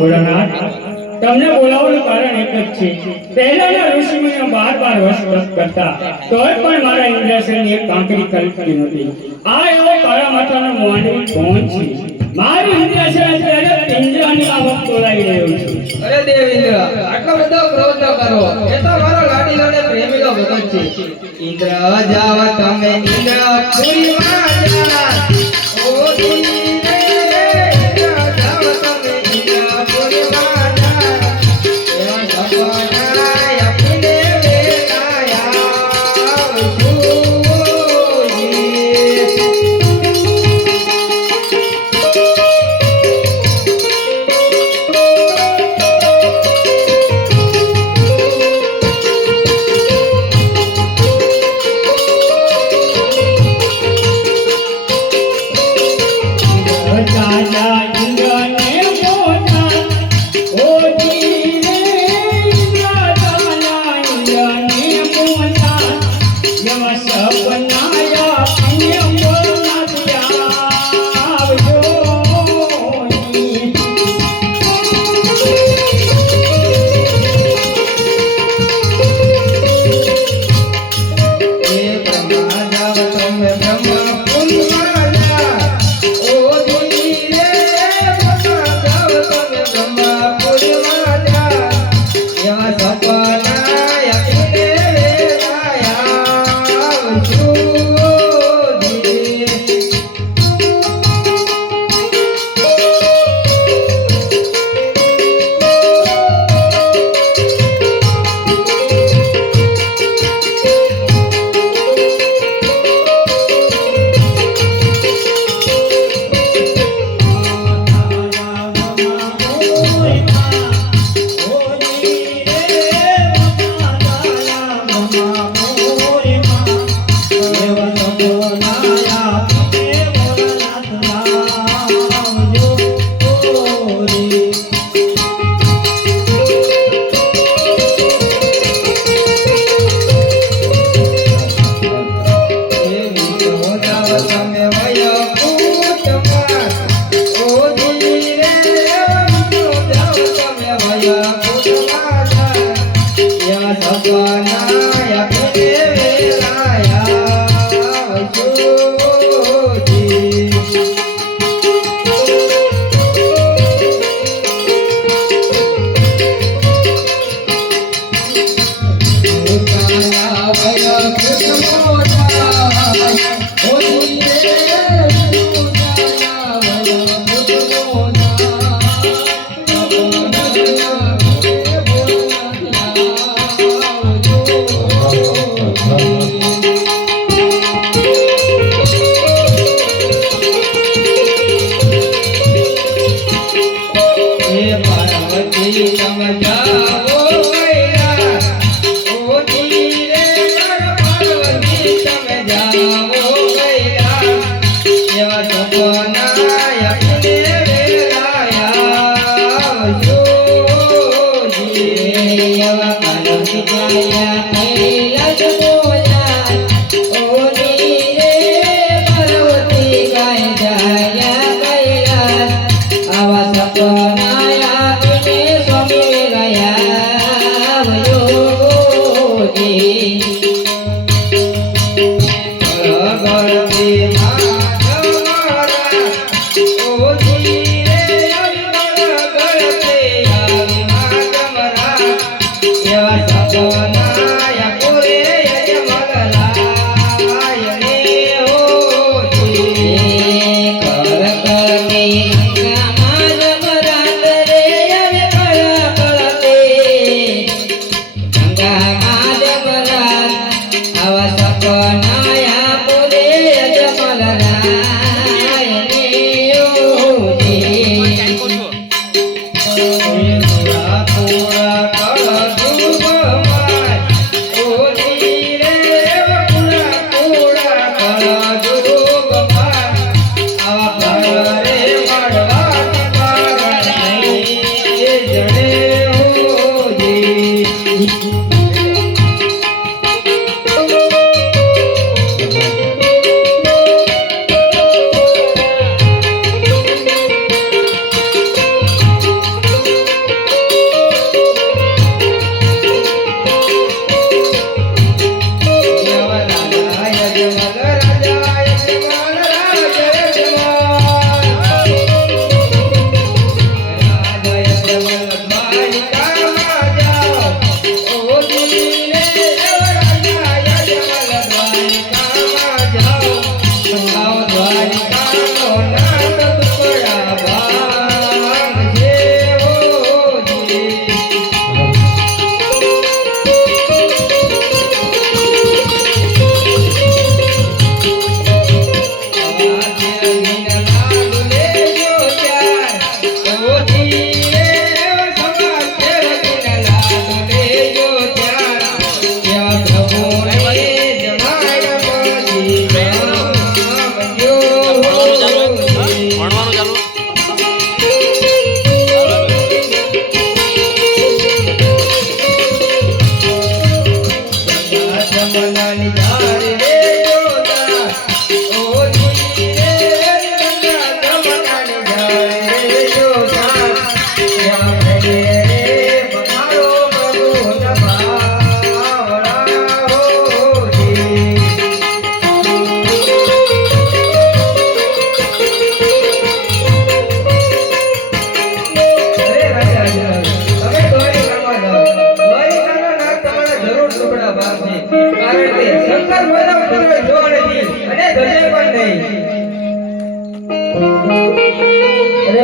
ભોળાનાથ, તમને બોલાવવાનું કારણ એક જ છે. પહેલાના ઋષિમુનિઓ બાર બાર વર્ષ વ્રત કરતા, તોય પણ મારા ઇન્દ્રસેનની એક કાંકરી કલ્પતી નથી આ એવો કાળા માથાનો મોહની કોણ છે. મારું ઇન્દ્રસેન અત્યારે પિંજરાની આવક તોલાઈ રહ્યો છે. અરે દેવેન્દ્ર આટલો બધો ક્રોધ કરો. એ તો મારો લાડી ને પ્રેમીનો ભગત છે. ઇન્દ્ર, જાવ તમે ઇન્દ્ર પુરીમાં જા Música